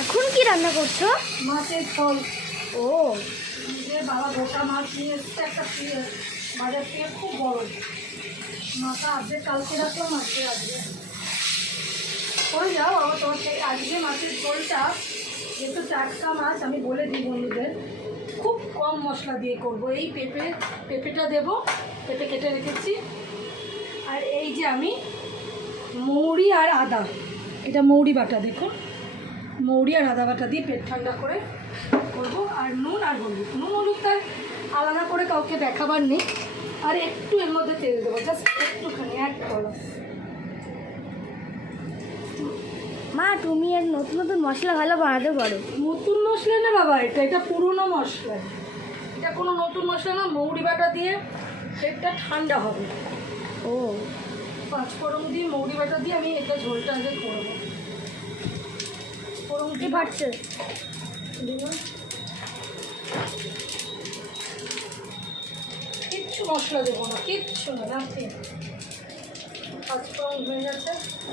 এখন কি রান্না করছো? মাছের ঝোল। ও যে বাবা গোটা মাছ নিয়ে এসছে একটা বাজার থেকে, খুব বড় মাথা। আজকে কালকে রাখলাম, আজকে করে যাও বাবা তোমার থেকে। আজকে মাছের ঝোলটা যেহেতু টাটকা মাছ, আমি বলে দিই বন্ধুদের, খুব কম মশলা দিয়ে করব। এই পেঁপেটা দেবো, পেঁপে কেটে রেখেছি। আর এই যে আমি মৌরি আর আদা, এটা মৌরি বাটা, দেখো মৌরি আর আদা বাটা দিয়ে পেট ঠান্ডা করে করবো। আর নুন আর হলুদ, নুন হলুদটা আলাদা করে কাউকে দেখাবার নেই। আর একটু এর মধ্যে তেল দেবো, জাস্ট একটুখানি, এক করো। মা, তুমি এক নতুন নতুন মশলা ভালো বানাতে পারো। নতুন মশলা না বাবা, এটা পুরনো মশলা। এটা কোনো নতুন মশলা না। মৌরি বাটা দিয়ে পেটটা ঠান্ডা হবে। ও, 5 ফোড়ন দিয়ে মৌরি বাটা দিয়ে আমি এটা ঝোলটা আগে করবো। ফোড়ন কি ফাটছে? কিচ্ছু মশলা দেবো না, কিচ্ছু না, নাকি 5 ফোড়ন হয়ে গেছে।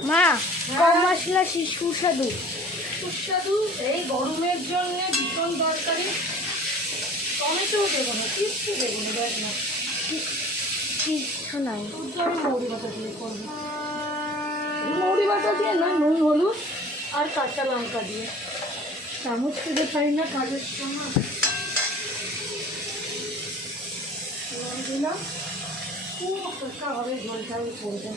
মা, কম মশলা সুস্বাদু। সুস্বাদু এই গরমের জন্য ভীষণ দরকারি। টমেটোও দেবো না, কিচ্ছু দেবো না, দেখ না, কিচ্ছু নাই। শুধু আমি মৌরি বাটা দিয়ে করবো। মৌরি বাটা দিয়ে না, নুন হলুদ আর কাঁচা লঙ্কা দিয়ে। চামচ খুঁজে পাই না কাজের সময়। দিলাম, খুব হালকা হবে ঝোলটা আমি করবো।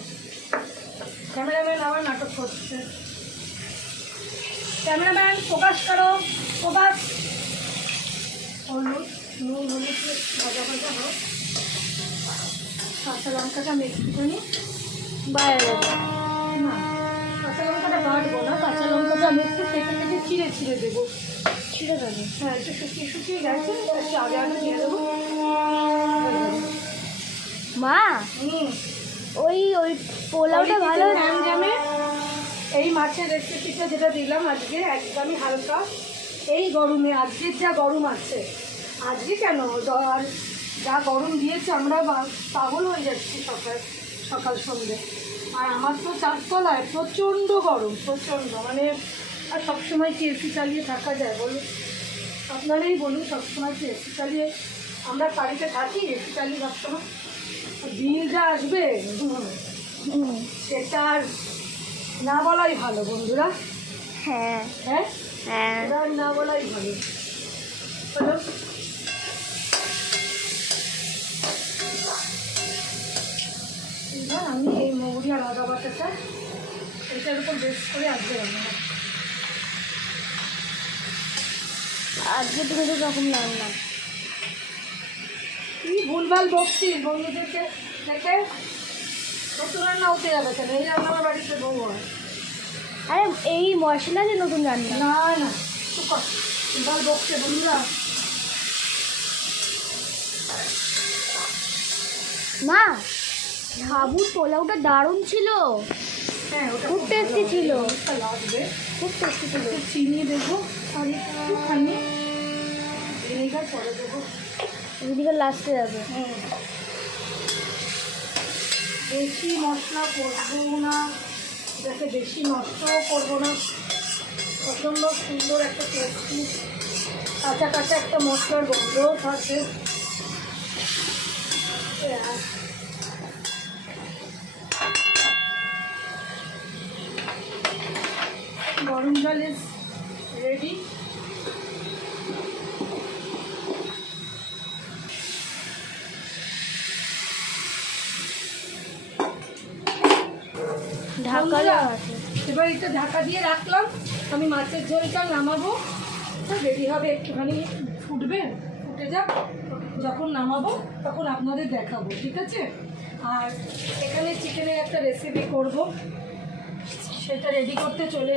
ক্যামেরাম্যান আবার নাটক করছে। ক্যামেরাম্যান ফোকাস করো, ফোকাস। হলুদ, নুন হলুদ ভাজা ভাজা হোক। কাঁচা লঙ্কাটা আমি একটুখানি বাইরে না, কাঁচা লঙ্কাটা বাটবো না, কাঁচা লঙ্কাটা আমি একটু কেটে কেটে চিড়ে চিড়ে দেবো। ছিঁড়ে দেবে? হ্যাঁ, একটু শুকিয়ে শুকিয়ে গেছে, একটু আগে আগে দিয়ে দেবো। মা, ওই পোলাওটা ভালো। ঝামঝামে এই মাছের রেসিপিটা যেটা দিলাম আজকে, একদমই হালকা। এই গরমে, আজকের যা গরম আছে, আজকে কেন আর যা গরম দিয়েছে, আমরা পাগল হয়ে যাচ্ছি সকাল সকাল সন্ধ্যে। আর আমার তো 4 তলায় প্রচণ্ড গরম, প্রচণ্ড, মানে আর সবসময় কি এসি চালিয়ে থাকা যায় বলুন? আপনারাই বলুন, সবসময় কি এসি চালিয়ে আমরা বাড়িতে থাকি? এসি চালিয়ে সবসময় বিল যা আসবে, সেটা আর না বলাই ভালো বন্ধুরা। হ্যাঁ হ্যাঁ হ্যাঁ, এটা আর না বলাই ভালো। হলো, এবার আমি এই মৌরি আর আদা বাটাটা এটার উপর বেশ করে আজকে রান্না। আজকে তুমি তো রকম রান্না। কি ভুলভাল বকছিস বন্ধুদেরকে দেখে? নতুন রান্না হতে যাবে কেন? এই রান্না আমার বাড়িতে বউ হয়। আরে এই মশলা যে নতুন রান্না। না না, চুপ কর, ভুলভাল বকছে বন্ধুরা। মা, সাবুর পোলাওটা দারুণ ছিল। হ্যাঁ, ওটা খুব টেস্টি ছিল। ওটা লাগবে। খুব টেস্টি ছিল। একটু চিনি দেবো আর একটুখানি ভিনেগার পরে দেবো। এদিকে লাস্টে যাবে। বেশি মশলা করবো না, যাতে বেশি নষ্টও করবো না। প্রচণ্ড সুন্দর একটা টেস্টি কাঁচা কাঁচা একটা মশলার গন্ধও থাকবে। গরম জল ইজ রেডি। ঢাকা আছে। এবার এটা ঢাকা দিয়ে রাখলাম। আমি মাছের ঝোলটা নামাবো, রেডি হবে, একটুখানি ফুটবে, ফুটে যাক, যখন নামাবো তখন আপনাদের দেখাবো, ঠিক আছে? আর এখানে চিকেনের একটা রেসিপি করব, সেটা রেডি করতে চলে